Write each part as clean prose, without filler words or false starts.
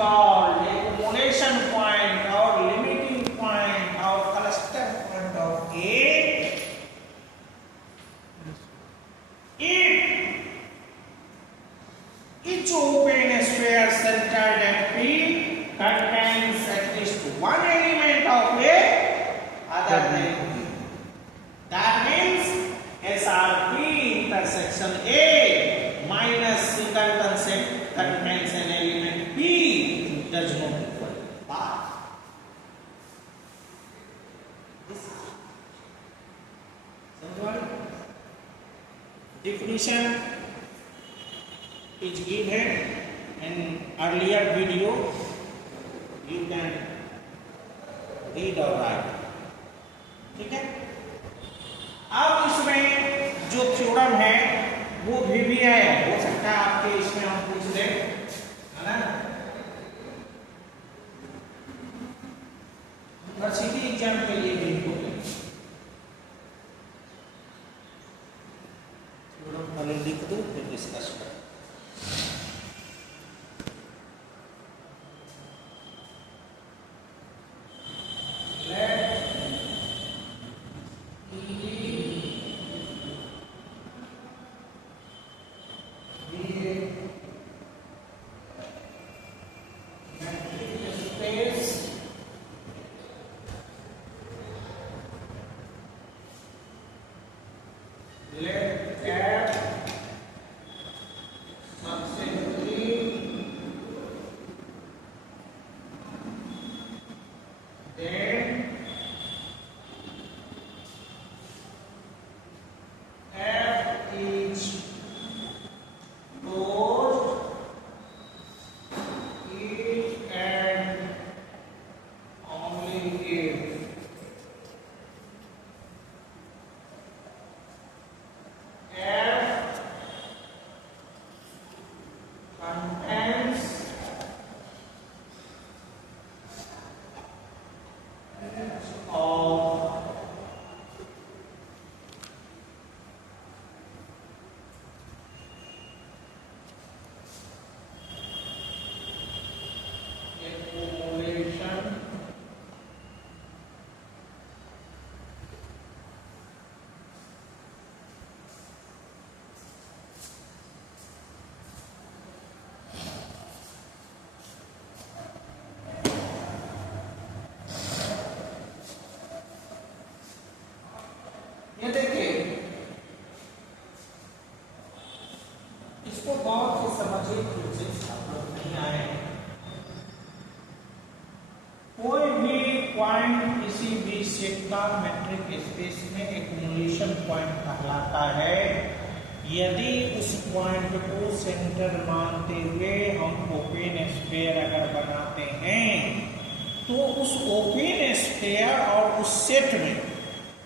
called accumulation point or limiting point or cluster point of A if each open sphere centered at P contains at least one element of A other than P. That means SRP intersection A minus C contains an element P does not equal path. Definition is given in earlier video. You can read or write. ठीक है? अब इसमें जो theorem है वो भी है, हो सकता है आपके इसमें हम पूछ लें, है ना? यूनिवर्सिटी एग्जाम के लिए भी इम्पोर्टेंट थ्योरम पहले लिख दो फिर डिस्कस करो। ये देखिए, इसको बहुत ही समझिए, फिजिक्स आप लोग नहीं आए। कोई भी पॉइंट किसी भी सेट का मेट्रिक स्पेस में एक्युमुलेशन पॉइंट कहलाता है यदि उस पॉइंट को सेंटर मानते हुए हम ओपन स्फीयर अगर बनाते हैं तो उस ओपन स्फीयर और उस सेट में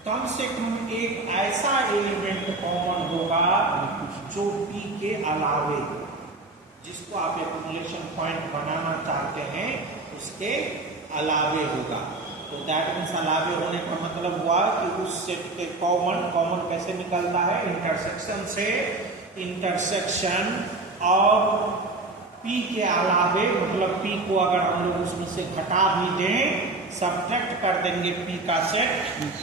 कम से कम एक ऐसा एलिमेंट कॉमन होगा जो P के अलावे, जिसको आप एक्युमुलेशन पॉइंट बनाना चाहते हैं उसके अलावे होगा। तो दैट मीन्स अलावे होने का मतलब हुआ कि उस सेट के कॉमन कैसे निकलता है? इंटरसेक्शन से। इंटरसेक्शन और P के अलावे, मतलब P को अगर हम लोग उसमें से घटा भी दें, सब्ट्रैक्ट कर देंगे P का सेट,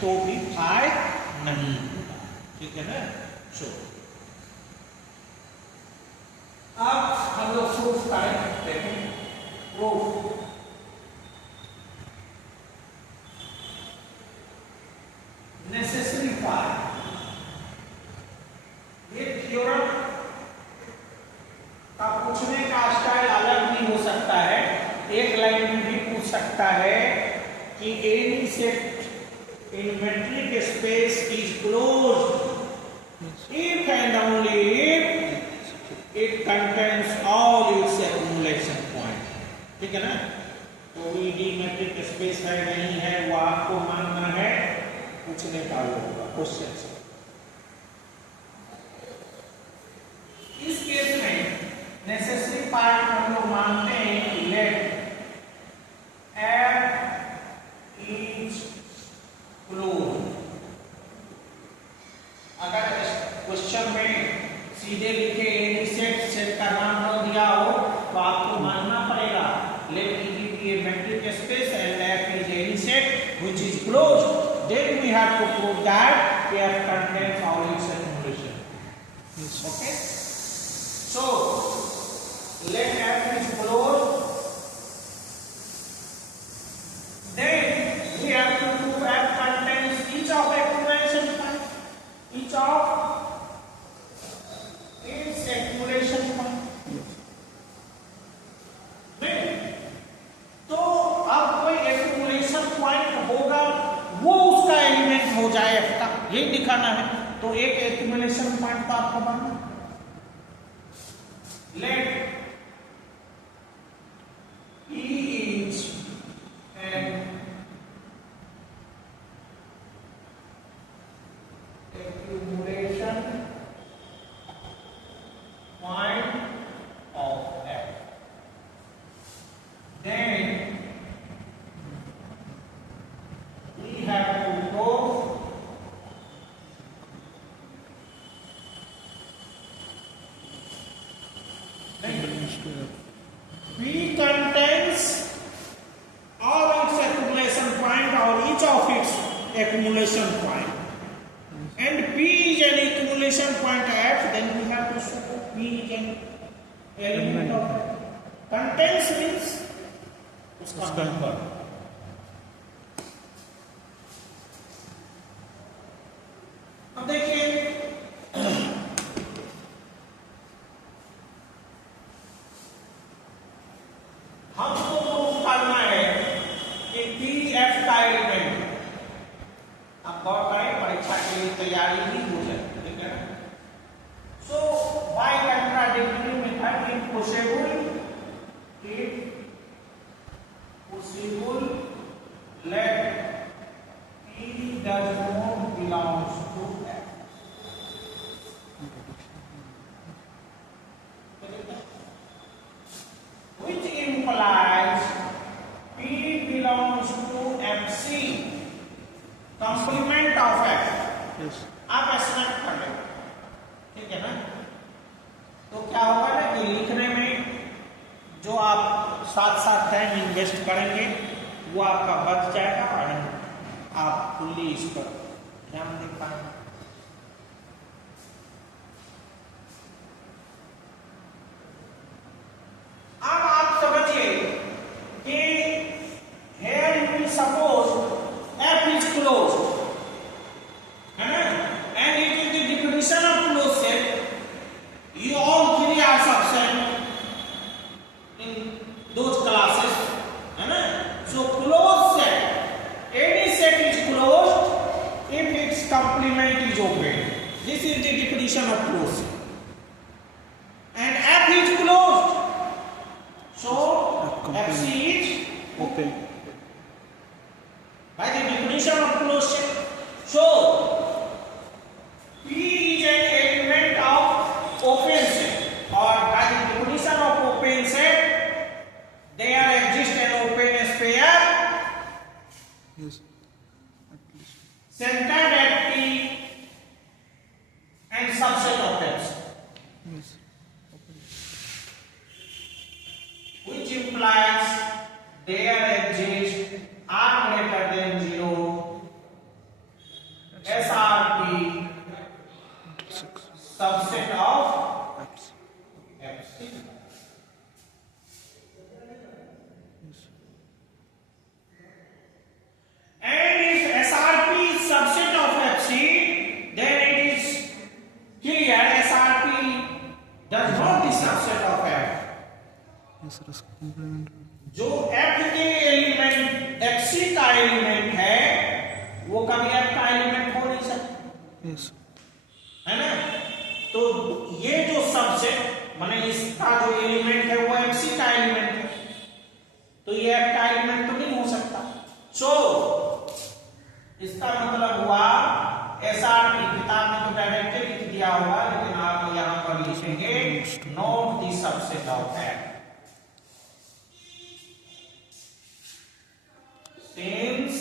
तो भी फायदा नहीं होगा। ठीक है ना? अब हम लोग प्रूफ करते हैं। प्रूफ नेसेसरी पार्ट, ये थ्योरम का पूछने का स्टाइल अलग भी हो सकता है। एक लाइन में भी पूछ सकता है कि any set in metric space is closed if and only if it contains all its accumulation point। ठीक है ना? तो ED metric space है नहीं है वो आपको मानना है, पूछने का वो होगा क्वेश्चन। इस केस में नेसेसरी पार्ट हम लोग मानते हैं कि लेट F is closed। अगर क्वेश्चन में सीधे लिखे एनी सेट का नाम दिया हो तो आपको मानना पड़ेगा let E be a metric space and F is any set which is closed, then we have to prove that F contains all its accumulation. Yes. Okay? So, let F is closed. Then we have to prove F contains each of accumulation point. Each of its accumulation point. तो अब कोई accumulation point होगा वो उसका element हो जाए F का, यही दिखाना है। तो एक एक्यूमुलेशन पॉइंट तो आपको बनना, late E is an accumulation point of F. Then we have to prove P contains all its accumulation point or each of its accumulation point, and P is an accumulation point F. Then we have to show P is an element of F. Contains means उसका number. अब देखिए हमको proof करना है कि PF का element, अब गौर करें परीक्षा के लिए तैयारी भी हो जाए, ठीक है ना? So by contradictory method is possible possible let P does not belongs to F. Which implies P belongs to FC, complement of F. Yes. आप एस्टिमेट कर लो, ठीक है ना? तो क्या होगा ना कि लिखने में जो आप साथ साथ टाइम इन्वेस्ट करेंगे वो आपका बच जाएगा और आप फुल्ली इस पर ध्यान दे पाएंगे। अब आप समझिए कि here we suppose F is closed, है ना? And it is the definition of closed set. You all three are subset in those classes, है ना? So closed set, any set is closed if its complement is open. This is the definition of closed set. And F is closed, so FC is Open. by the definition of closed set. So P is an element of open set, or by the definition of open set, there exists an open sphere Yes. centered at P and subset of F, Yes. which implies there exists R greater than 0 SRP subset of Apps. FC. And if SRP is subset of FC, then it is clear SRP does not be subset of F. Yes, sir. Complement. जो F के element FC का element है वो कभी F का element हो नहीं सकता, Yes. है ना? तो ये जो सबसेट माने इसका जो एलिमेंट है वो FC का एलिमेंट है, तो ये F का एलिमेंट तो नहीं हो सकता। सो इसका मतलब हुआ SRP, किताब में तो डायरेक्टली लिख दिया होगा लेकिन आप यहाँ पर लिखेंगे note the subset of F। Since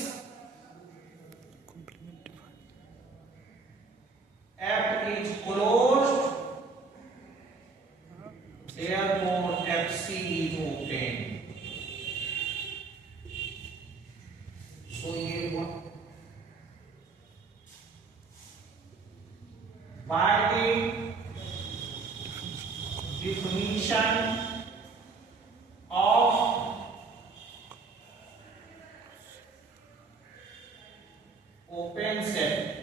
F is closed, therefore FC is open. definition of open set.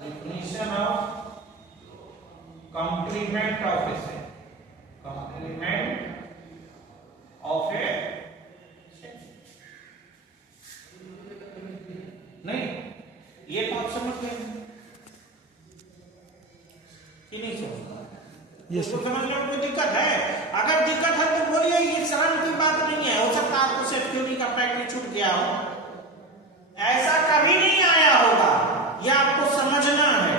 Definition of complement of a set. Complement of a set. नहीं, ये तो आप समझ गए कि नहीं समझ? यस तो समझने में कोई दिक्कत है? अगर दिक्कत है तो बोलिए, ये शर्म की बात नहीं है। हो सकता है आपको सेट थ्योरी का प्रैक्टिस छूट गया हो, ऐसा कभी नहीं आया होगा, यह आपको समझना है।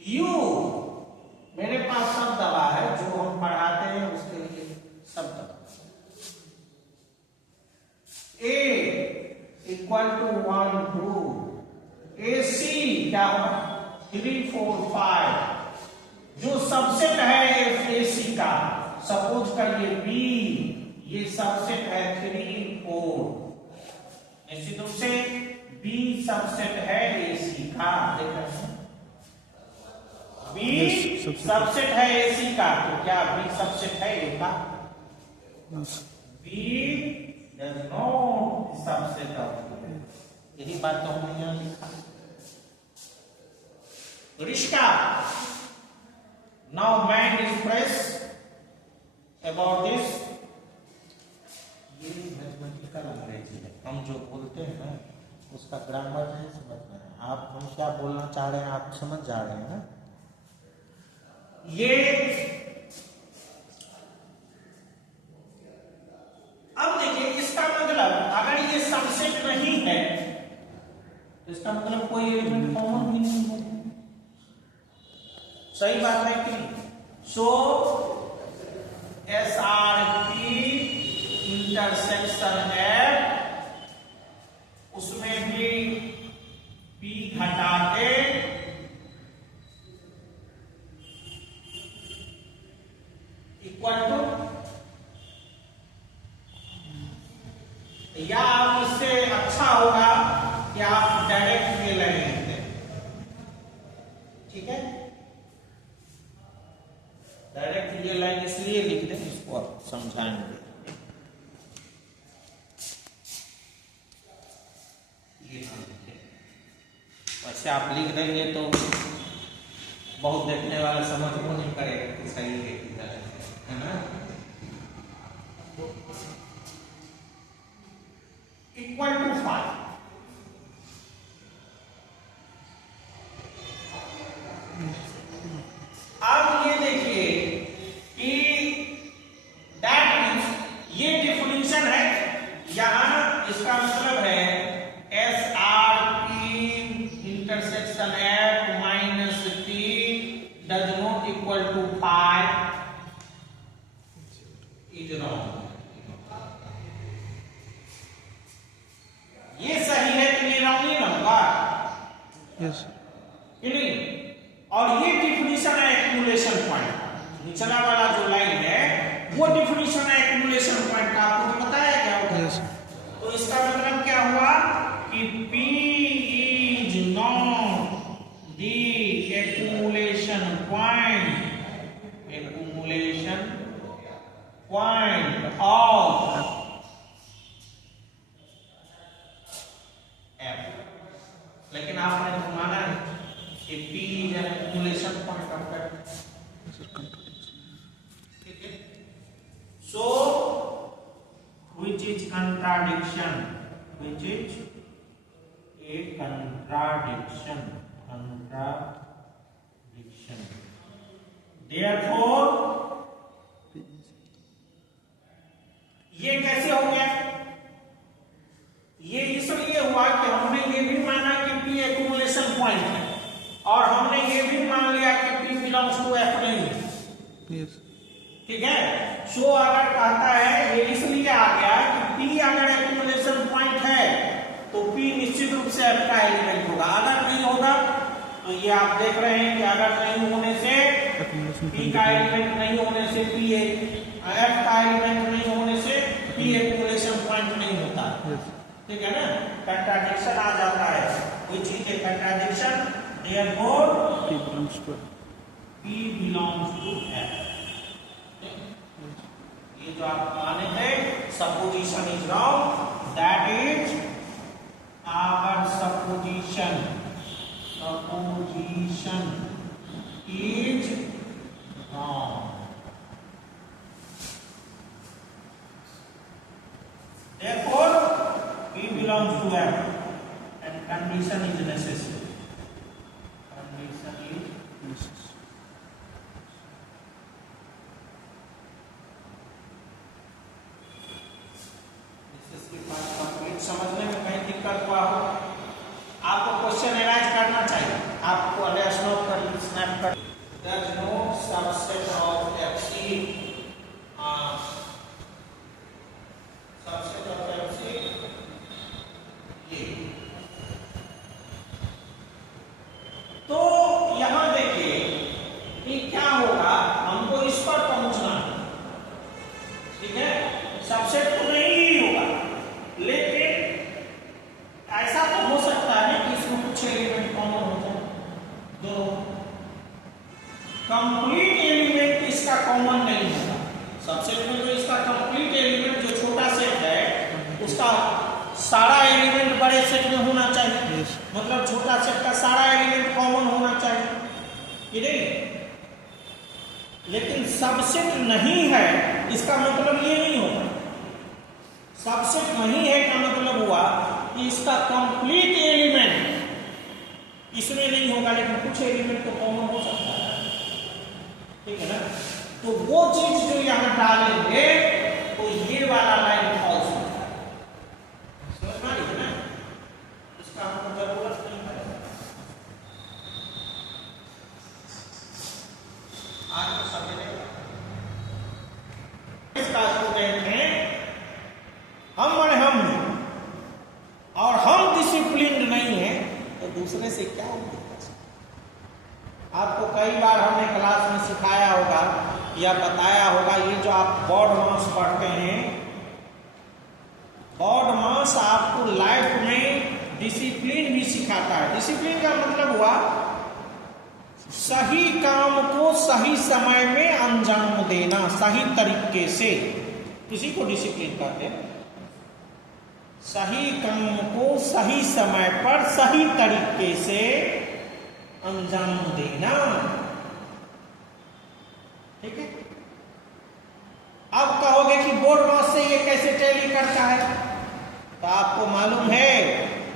यू मेरे पास सब दवा है, जो हम पढ़ाते हैं उसके लिए सब दवा। ए इक्वल टू 1 2, ए सी क्या होगा 3 4 5, जो सबसेट है ए सी का, सपोज करिए बी, ये सबसेट है 3 4, निश्चित रूप से बी सबसेट है ए सी का। देखो बी सबसेट है ए सी का, तो क्या बी सबसेट है ए का? B does not subset of A. यही बात तो हमने यहां लिखा। रिश्ता now man express about this. ये मैथमेटिकल अंग्रेजी है, हम जो बोलते हैं ना उसका ग्रामर नहीं समझना है। आप हम क्या बोलना चाह रहे हैं आप समझ जा रहे हैं ना। ये अब देखिए, इसका मतलब अगर ये सबसेट नहीं है तो इसका मतलब कोई एलिमेंट कॉमन भी नहीं है। सही बात है कि नहीं? सो एस आर पी इंटरसेक्शन है, उसमें भी पी घटा के इक्वल टू, या आप इससे अच्छा होगा कि आप डायरेक्ट ये लाइन लिखते हैं। ठीक है, डायरेक्ट ये लाइन इसलिए लिख दें, इसको आप समझाएंगे। वैसे आप लिख देंगे तो बहुत देखने वाला समझ को नहीं करेगा कि सही है कि गलत है ना। इक्वल टू 5, अब ये देखिए कि दैट मीन्स ये डिफिनेशन है, यहां इसका मतलब है S R P intersection F minus T does not equal to 5 is wrong. ये सही है कि ये रॉन्ग नहीं होगा? यस कि नहीं? और ये डिफिनेशन है एक्यूमुलेशन पॉइंट का, निचला वाला जो लाइन है वो डिफिनेशन है एक्यूमुलेशन पॉइंट का। आपको तो पता है क्या होगा? यस तो इसका मतलब क्या हुआ कि P is not the accumulation point of F। लेकिन आपने तो माना है कि P is an accumulation point of F। ठीक है, so which is contradiction, which is a contradiction, therefore ये कैसे हो गया? ये इसलिए हुआ कि हमने ये भी माना कि P एक्यूमुलेशन पॉइंट है, और हमने ये भी मान लिया कि P बिलोंग्स टू F नहीं। यस ठीक है, सो अगर कहता है, ये इसलिए आ गया कि P अगर एक्यूमुलेशन पॉइंट है तो P निश्चित रूप से F का एलिमेंट होगा। अगर नहीं होगा तो ये आप देख रहे हैं कि अगर नहीं होने से P का एलिमेंट नहीं होने से P एफ का एलिमेंट नहीं होने से पी एक्यूमुलेशन पॉइंट नहीं होता, Yes. ठीक है ना, कंट्राडिक्शन आ जाता है, कोई चीज है contradiction, therefore P belongs to P belongs to F। ये जो आप माने थे supposition is wrong, that is our supposition is wrong. Therefore, P belongs to F and condition is necessary. Condition is Yes. इसके पास कंप्लीट समझने में कहीं दिक्कत हुआ हो, आपको क्वेश्चन एनालाइज करना चाहिए, आपको स्नैप कर There is no subset of FC, subset of FC ये। तो यहां देखिए कि क्या होगा, हमको इस पर पहुंचना है, ठीक है, सबसेट तो नहीं ही होगा, लेकिन ऐसा तो हो सकता है कि इसमें कुछ एलिमेंट कॉमन हो जाए, दो कंप्लीट एलिमेंट इसका कॉमन नहीं होगा। सबसेट में तो इसका कंप्लीट एलिमेंट जो छोटा सेट है उसका सारा एलिमेंट बड़े सेट में होना चाहिए, Yes. मतलब छोटा सेट का सारा एलिमेंट कॉमन होना चाहिए, कि नहीं, लेकिन सबसेट नहीं है इसका मतलब ये नहीं होगा, सबसेट नहीं है का मतलब हुआ कि इसका कंप्लीट एलिमेंट इसमें नहीं होगा, लेकिन कुछ एलिमेंट तो कॉमन हो सकता है, ठीक है ना। तो वो चीज जो यहां डालेंगे तो ये वाला लाइन फॉल्स होता है, समझ में आ रही है ना, इसका हमको जरूरत नहीं है। आज तो समझेगा इसका स्टूडेंट है, हम बड़े हम हैं और हम डिसिप्लिन नहीं है, तो दूसरे से क्या उम्मीद कर सकते। आपको कई बार हमने क्लास में सिखाया होगा या बताया होगा, ये जो आप बोर्ड मास पढ़ते हैं, बोर्ड मास आपको लाइफ में डिसिप्लिन भी सिखाता है। डिसिप्लिन का मतलब हुआ सही काम को सही समय में अंजाम देना, सही तरीके से, इसी को डिसिप्लिन कहते हैं। सही काम को सही समय पर सही तरीके से अंजाम देना, ठीक है। अब कहोगे कि बोर्ड मास से ये कैसे टैली करता है, तो आपको मालूम है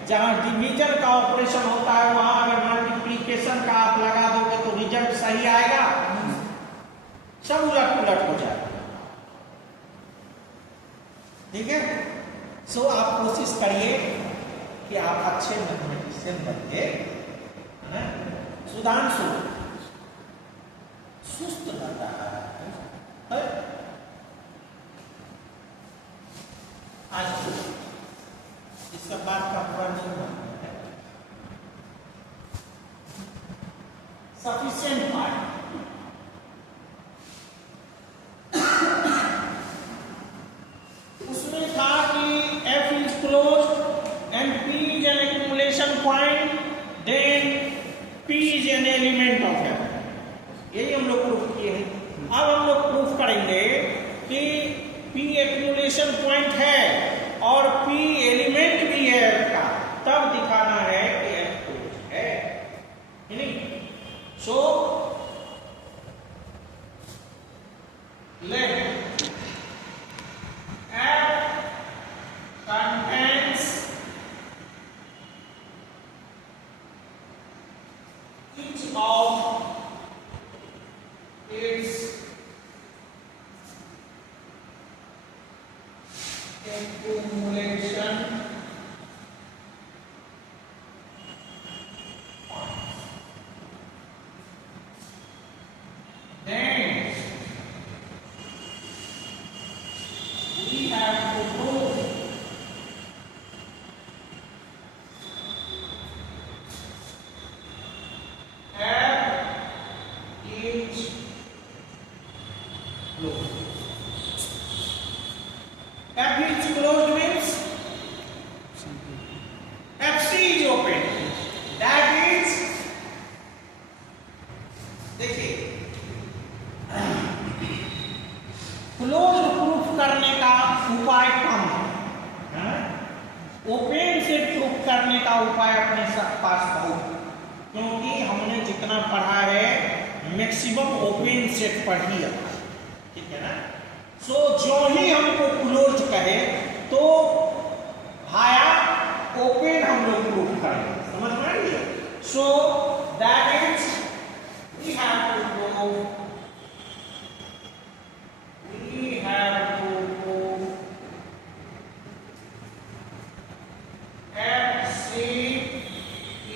जहां डिवीजन का ऑपरेशन होता है वहां अगर मल्टीप्लिकेशन का आप लगा दोगे तो रिजल्ट सही आएगा, सब उलट पुलट हो जाएगा, ठीक है। सो आप कोशिश करिए कि आप अच्छे मैथमेटिशियन बनिए, है ना। सुधांशु सुस्त लग रहा है, आज इसका बात का पूरा नहीं मानना है, सफिशिएंट पार्ट उसमें था कि F is closed and P is an accumulation point, then P is an element of F। यही हम लोग प्रूफ किए हैं। अब हम लोग प्रूफ करेंगे कि P एक्यूमुलेशन पॉइंट है और P एलिमेंट भी है F का, तब दिखाना है कि F क्लोज है, नहीं। So let F contains each of its accumulation points. Then we have to prove F is closed. का उपाय अपने पास बहुत, क्योंकि हमने जितना पढ़ा है मैक्सिमम ओपन सेट पर ही है, ठीक है ना। सो जो ही हमको क्लोज कहे तो हाया ओपन हम लोग प्रूव करेंगे, समझ में आई है। So that is we have to prove FC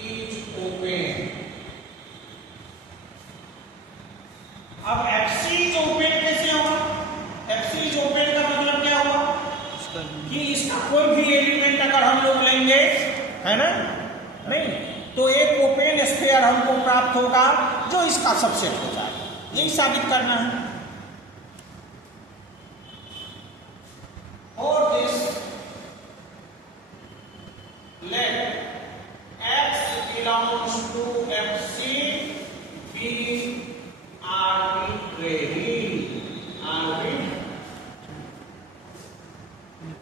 is open। अब FC is open कैसे होगा? FC is open का मतलब क्या हुआ कि इसका कोई भी एलिमेंट अगर हम लोग लेंगे, है ना, नहीं तो एक ओपन स्फीयर हमको प्राप्त होगा जो इसका सबसेट हो जाएगा, यही साबित करना है। और this let X belongs to FC be arbitrary।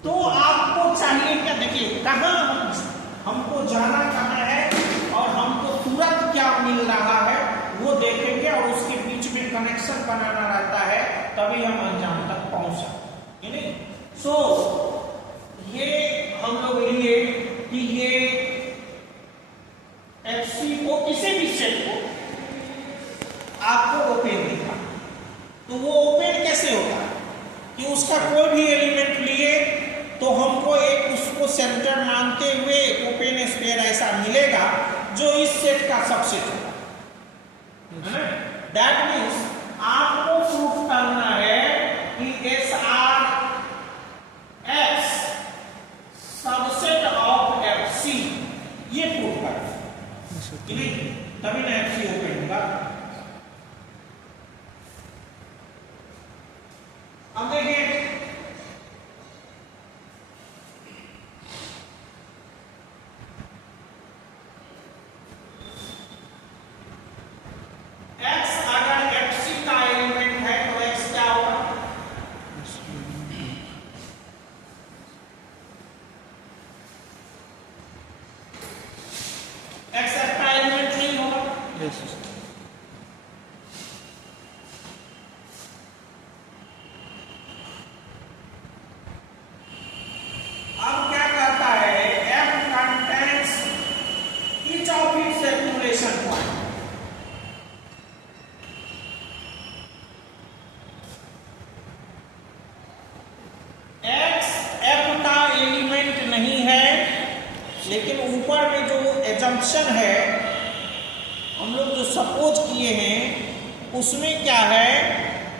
तो आपको चाहिए क्या, देखिए कहां हमको जाना कहां है और हमको तुरंत क्या मिल रहा है वो देखेंगे, और उसके बीच में कनेक्शन बनाना रहता है, तभी हम अंजाम तक पहुंच सकते हैं, नहीं। सो ये हम लोग लिए कि ये FC को किसी भी सेट को आपको ओपन दिखा, तो वो ओपन कैसे होगा कि उसका कोई भी एलिमेंट लिए तो हमको एक उसको सेंटर मानते हुए ओपन स्फीयर ऐसा मिलेगा जो इस सेट का सबसेट होगा। दैट मीन्स आपको प्रूफ करना है कि SR X subset of FC, ये प्रूफ करना है, तभी ना FC ओपन होगा। अब देखिए X अगर FC का एलिमेंट है तो X क्या होगा? X का एलिमेंट नहीं होगा। Yes। अब क्या करता है, F contains each of its accumulation point। X F का एलिमेंट नहीं है, लेकिन ऊपर में जो एजम्पशन है हम लोग जो सपोज किए हैं उसमें क्या है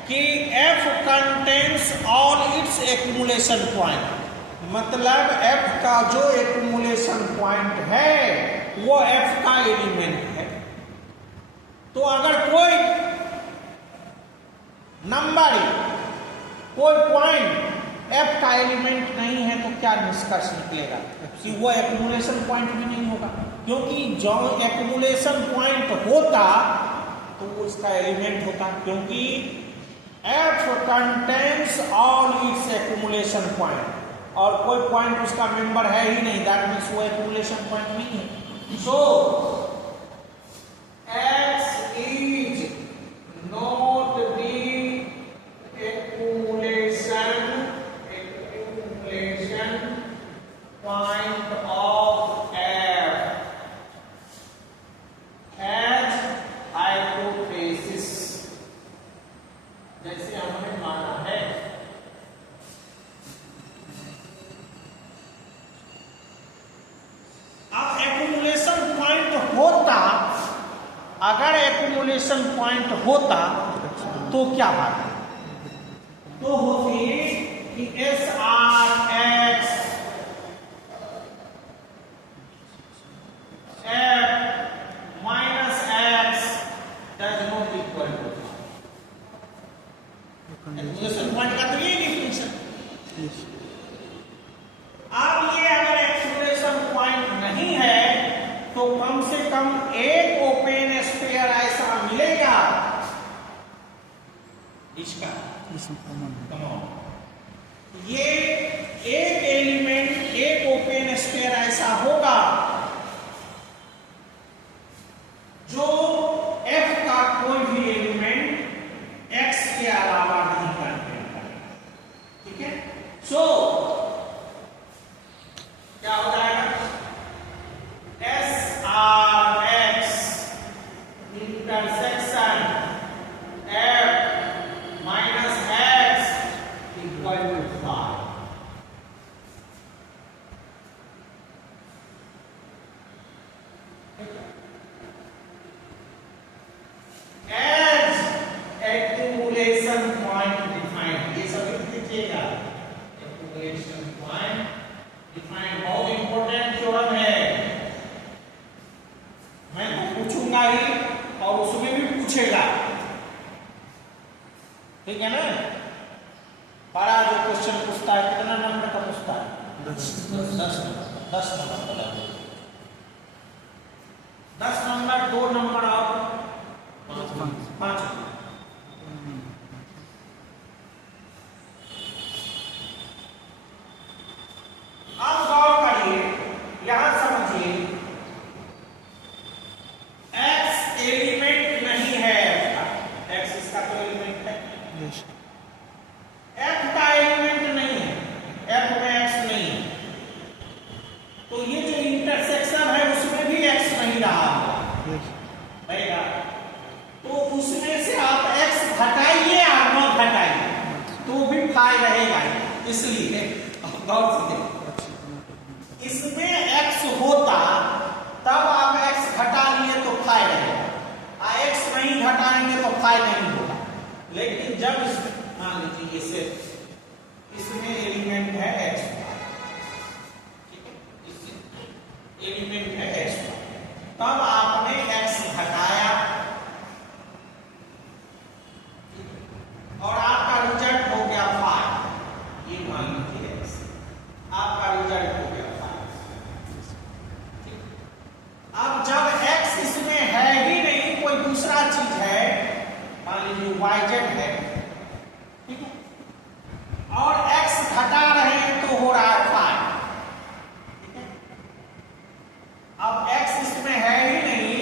कि F contains all its accumulation point, मतलब F का जो एक्यूमुलेशन पॉइंट है वो F का एलिमेंट है। तो अगर कोई नंबर कोई पॉइंट F का एलिमेंट नहीं है तो क्या निष्कर्ष निकलेगा कि वो एक्यूमुलेशन पॉइंट भी नहीं होगा, क्योंकि जो एक्यूमुलेशन पॉइंट होता तो वो उसका एलिमेंट होता, क्योंकि F contains all its accumulation point और कोई पॉइंट उसका मेंबर है ही नहीं, दैट मींस वो एक्यूमुलेशन पॉइंट नहीं है। सो X is not the accumulation point of F as hypothesis, जैसे हमने माना है। अब एक्यूमुलेशन पॉइंट होता, अगर एक्यूमुलेशन पॉइंट होता तो क्या बात है, तो होती कि SR X F minus X does not equal to accumulation point का तो ये डिफिनेशन। अब ये अगर एक्यूमुलेशन पॉइंट नहीं है तो कम से कम एक ओपन स्फीयर ऐसा मिलेगा इसका, ये एक एलिमेंट एक ओपन स्फीयर ऐसा होगा पॉइंट डिफाइन बहुत इंपॉर्टेंट थ्योरम है, मैं तो पूछूंगा ही और उसमें भी पूछेगा, ठीक है ना। बड़ा जो क्वेश्चन पूछता है कितना नंबर का पूछता है? 10 नंबर का। 10 नंबर, 2 नंबर और 5। अब गौर करिए, यहां समझिए, x एलिमेंट नहीं है, x इसका तो एलिमेंट है, Yes. f का एलिमेंट नहीं है, f में x नहीं है, तो ये जो इंटरसेक्शन है उसमें भी x नहीं रहा Yes. रहेगा, तो उसमें से आप x घटाइए और न घटाइए तो भी फाई रहेगा। इसलिए गौर से देखिए, इसमें x होता तब आप x घटा लिए तो फाई रहेगा, x नहीं घटाएंगे तो फाई नहीं होगा। लेकिन जब मान लीजिए ये सिर्फ इसमें एलिमेंट है x, ठीक है, इसमें एलिमेंट है x, तब आपने x घटाया और आपका रिजल्ट हो गया फाई, ये मान लीजिए x, आपका रिजल्ट हो गया फाई। अब जब x इसमें है ही नहीं, कोई दूसरा चीज है, मान लीजिए yz है, ठीक है, और x घटा रहे हैं तो हो रहा है फाई, ठीक है। अब x इसमें है ही नहीं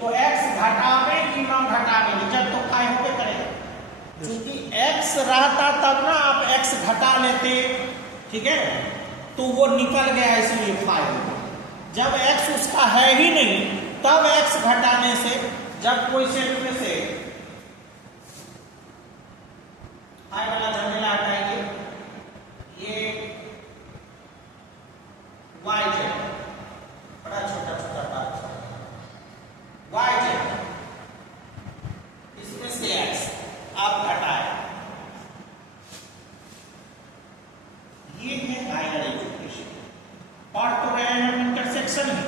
तो x घटावे कि न घटावे, रिजल्ट तो फाई होते करेगा, क्योंकि x रहता तब ना आप x घटा लेते, ठीक है, तो वो निकल गया इसलिए फाई होगा। जब x उसका है ही नहीं तब x घटाने से, जब कोई सेट में से फाई वाला झमेला हटाएंगे, ये yz बड़ा छोटा छोटा बात, yz इसमें से x आप घटाए, ये है हायर एजुकेशन। पढ़ तो रहे हैं हम इंटरसेक्शन ही,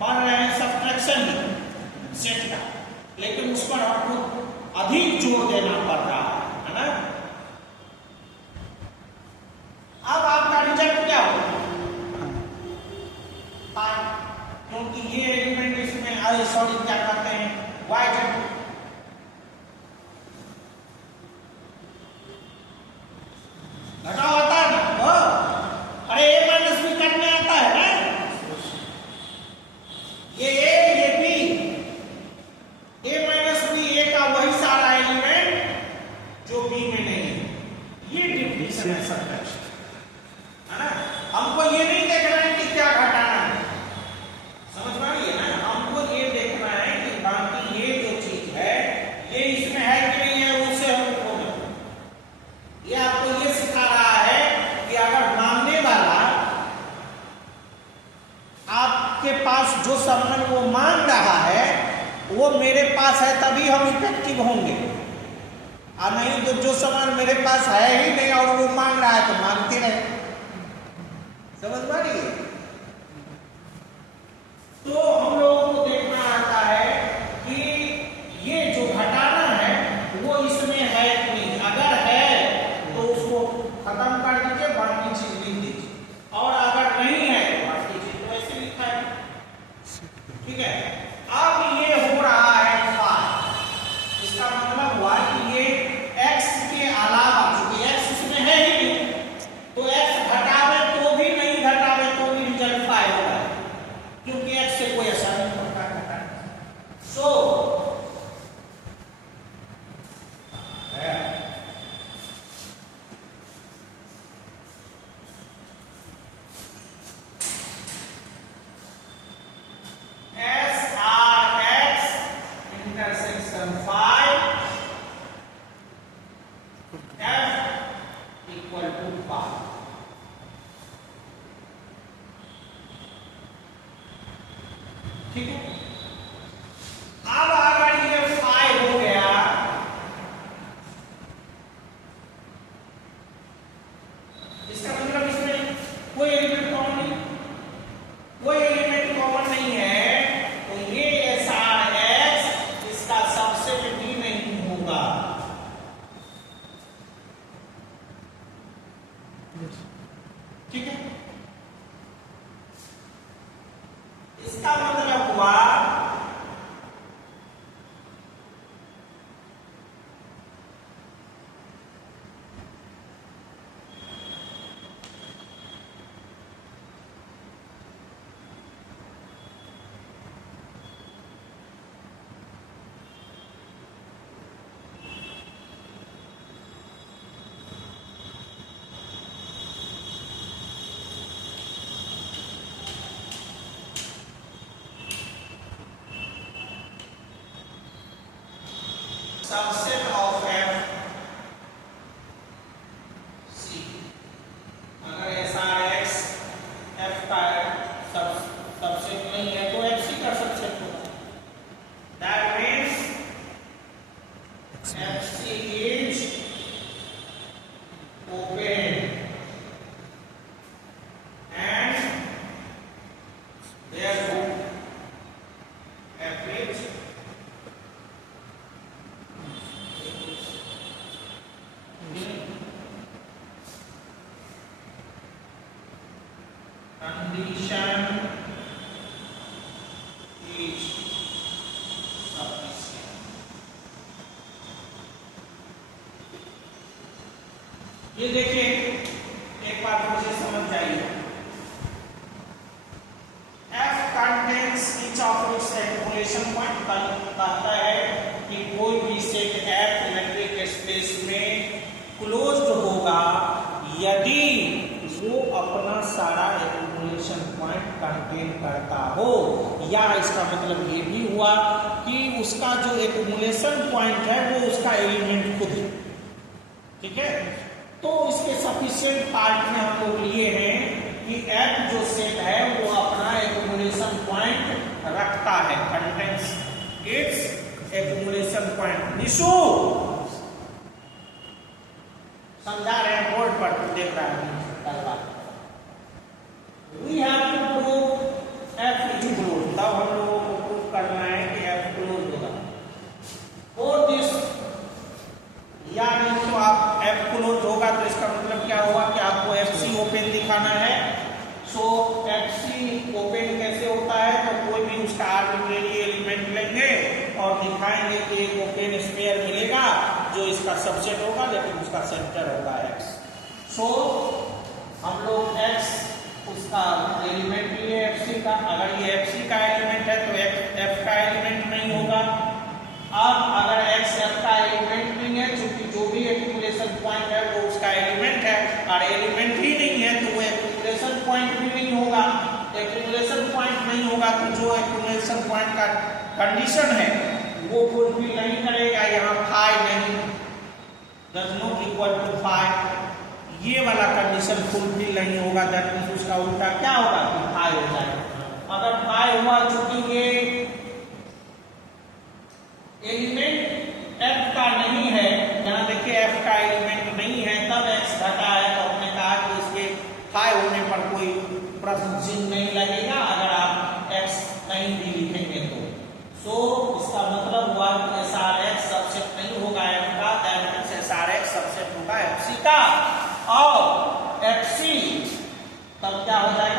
पढ़ रहे हैं सब्ट्रैक्शन ही सेट का, लेकिन उस पर आपको अधिक जोर देना पड़ रहा है ना। अब आपका रिजल्ट क्या होगा? फाई, क्योंकि ये एलिमेंट इसमें सॉरी क्या कहते हैं yz, घटाव आता है ना, अरे a माइनस बी करने आता है ना, ये a ये b, a minus b, a का वही सारा एलिमेंट जो b में नहीं है, ये डिफिनेशन है सब्ट्रैक्शन, है ना। हमको ये नहीं देखना है कि क्या घटाना है, समझ में आ रही है ना, हमको ये देखना है कि बाकी ये जो चीज है ये इसमें है कि नहीं है, उसे हमको ये आपको ये सिखा रहा है कि अगर मांगने वाला आपके पास जो सामान वो मांग रहा है वो मेरे पास है तभी हम इफेक्टिव होंगे, और नहीं तो जो सामान मेरे पास है ही नहीं और वो मांग रहा है तो मांगते रहे, समझ में आ रही है। तो हम लोगों को देखना आता है कि ये जो घटाना है वो इसमें है कि नहीं, अगर है तो उसको खत्म कर दीजिए, बाकी चीज लिख दीजिए, और अगर नहीं है तो बाकी चीज तो ऐसे लिखा है, ठीक है। अब ये हो रहा है फाई, इसका मतलब हुआ कि ये x के अलावा, क्योंकि x इसमें है ही नहीं, तो x घटावे तो भी नहीं घटावे तो भी रिजल्ट फाई होगा, क्योंकि x से कोई असर नहीं पड़ता घटाने। सो ठीक है। अब अगर ये फाई हो गया, इसका मतलब इसमें इसका मतलब हुआ सबसेट ऑफ एफ सी, अगर ऐसा एक्स एफ का सबसेट नहीं है तो एफ सी का सबसेट होगा। That means F C is open and therefore F is condition is sufficient। ये देखिए एक बात मुझे समझ जाइए, F contains each of its accumulation point कहता है कि कोई भी सेट F मेट्रिक स्पेस में क्लोज्ड होगा यदि वो अपना सारा एक्यूमुलेशन पॉइंट कंटेन करता हो, या इसका मतलब ये भी हुआ कि उसका जो एक्यूमुलेशन पॉइंट है वो उसका एलिमेंट खुद है। ठीक है, तो इसके सफिशिएंट पार्ट में हम लोग लिए हैं कि F जो सेट है वो अपना एक्यूमुलेशन पॉइंट रखता है, contains it's accumulation point. Nishu समझा रहे हैं, बोर्ड पर देख रहा है। We have to prove F is closed, तब हम लोगों को प्रूव करना है कि F क्लोज होगा। For this, या नहीं तो आप F क्लोज होगा तो इसका मतलब क्या होगा कि आपको FC ओपन दिखाना है। सो FC ओपन कैसे होता है, तो कोई भी उसका आर्बिट्रेरी एलिमेंट लेंगे और दिखाएंगे कि एक ओपन स्फीयर मिलेगा जो इसका सबसेट होगा लेकिन उसका सेंटर होगा X। सो हम लोग X उसका एलिमेंट लिए FC का, अगर ये FC का एलिमेंट है तो F का एलिमेंट नहीं होगा। अब अगर X F का एलिमेंट नहीं है, क्योंकि जो भी एक्यूमुलेशन पॉइंट है वो उसका एलिमेंट है, और एलिमेंट ही नहीं है तो वो एक्यूमुलेशन पॉइंट भी नहीं होगा। एक्यूमुलेशन पॉइंट नहीं होगा तो जो एक्यूमुलेशन पॉइंट का कंडीशन है वो फुलफिल नहीं करेगा। यहाँ फाई नहीं, does not equal to phi, ये वाला कंडीशन फुलफिल नहीं होगा। दैट मींस उसका उल्टा क्या होगा कि फाई हो जाएगा। अगर फाई हुआ, चूंकि ये एलिमेंट F का नहीं है, यहाँ देखिए F का एलिमेंट नहीं है, तब X घटा है तो हमने कहा कि इसके फाई होने पर कोई प्रश्न चिन्ह नहीं लगेगा अगर आप X नहीं भी लिखेंगे तो। सो इसका मतलब हुआ कि SRX सबसेट नहीं होगा F का, दैट मींस SRX सबसेट होगा FC का, और FC तब क्या हो जाएगा